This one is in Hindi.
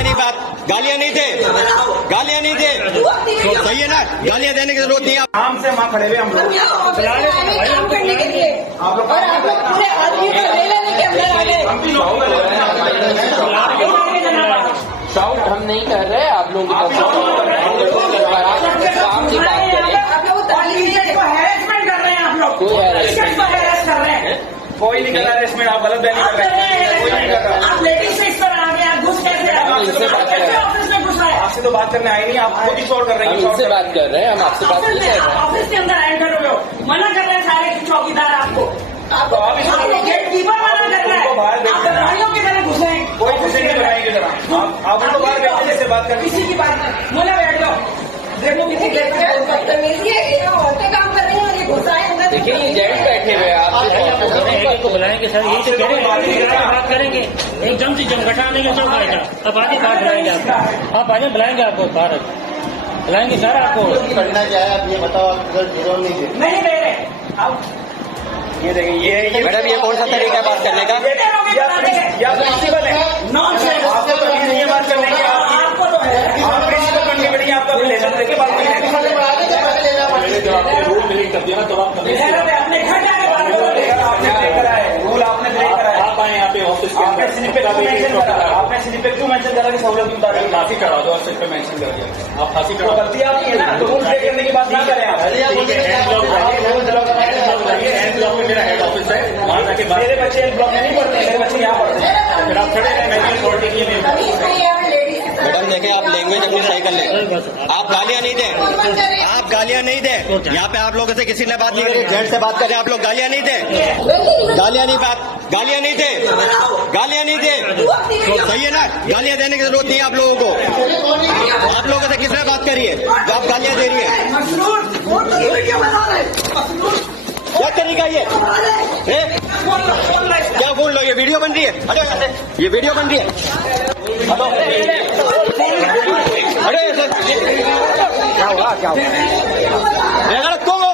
गालियां नहीं बात, गालियां नहीं थे, गालियां नहीं थे, तो सही है ना, गालियां देने की जरूरत नहीं है। आराम से वहाँ खड़े हुए हम लोग काम करने के लिए आप लोग और आप लोग पूरे आदमी को ले लेने के अंदर आ गए। शाउट हम नहीं कर रहे, आप लोग काम की बात करें। आप लोग हैरेसमेंट कर रहे हैं, आप लोग कोई हैरेसमेंट कर रहे हैं। कोई नहीं कर रहा है इसमें, आप गलत बयानी कर रहे हैं, कोई नहीं कर रहा। आप लेडीज से इस पर आ गए, आप घुस कैसे ऑफिस में घुस रहे हैं? आपसे तो बात करने आए नहीं, आप खुद ही शोर कर रहे हम हैं। इनसे बात कर रहे हैं, हम आपसे बात नहीं कर रहे हैं। ऑफिस के अंदर एंटर हुए हो, मना कर रहे हैं सारे चौकीदार आपको। तो आप इसको गेट कीपर मना कर रहा है, बाहर आप लड़ाइयों की तरह घुसे हैं। कोई किसी नहीं बनाएंगे जरा, आप उनको बाहर बैठे से बात करनी। किसी की बात नहीं, मुझे बैठ जाओ। देखो किसी बदतमीजी है, ये औरतें काम कर रही हैं और ये घुसा है अंदर। देखिए ये जेंट्स बैठे हुए हैं, आप को बुलाएंगे सर, यही तो कह रहे हैं, बात करेंगे एकदम से जनगठा नहीं चल जाएगा। अब आगे बात बुलाएंगे आपको, आप आगे बुलाएंगे आपको, बाहर बुलाएंगे सर आपको। करना चाहे आप ये बताओ, आप जरूर नहीं दे नहीं दे रहे आओ। ये देखिए, ये मैडम ये कौन सा तरीका है बात करने का? या प्रिंसिपल है, नॉनसेंस। आपको तो नहीं है बात करने की, आपको तो है, आप प्रिंसिपल बन के बैठिए, आपका रिलेशन लेके बात करेंगे। रूल ब्रेक कर दिया ना, तो आप अपने घर जाके बात करो। आपने ब्रेक करा है, रूल आपने ब्रेक करा है। आप आए यहाँ पे ऑफिस के आपने स्लिप पे क्यों मेंशन करा? आपने स्लिप पे क्यों मेंशन करा कि सहूलत की बता रही है? फांसी करा दो, सिर्फ पे मेंशन कर दिया। आप फांसी तो करा गलती आपकी है ना, तो रूल ब्रेक करने की बात ना करें आप। एंड ब्लॉक में मेरा हेड ऑफिस है, वहाँ जाके बात। मेरे बच्चे एल ब्लॉक में नहीं पढ़ते, मेरे बच्चे यहाँ पढ़ते हैं। फिर आप खड़े रहे, मैं अथॉरिटी की मैडम देखें, आप लैंग्वेज अपनी सही कर लें, आप गालियां नहीं दें, आप गालियां नहीं दें। यहाँ पे आप लोगों से किसी ने बात नहीं करी, जेंट्स से बात करें, आप लोग गालियां नहीं दें, गालियां नहीं बात, गालियां नहीं थे, गालियां नहीं थे, तो सही है ना, गालियां देने की जरूरत नहीं है आप लोगों को। आप लोगों से किसने बात करी है जो आप गालियां दे रही है? क्या तरीका ये है? क्या बोल लो, ये वीडियो बन रही है? हटो यहाँ से, ये वीडियो बन रही है, हटो हटो यहाँ से। क्या हुआ, क्या हुआ? कौन हो?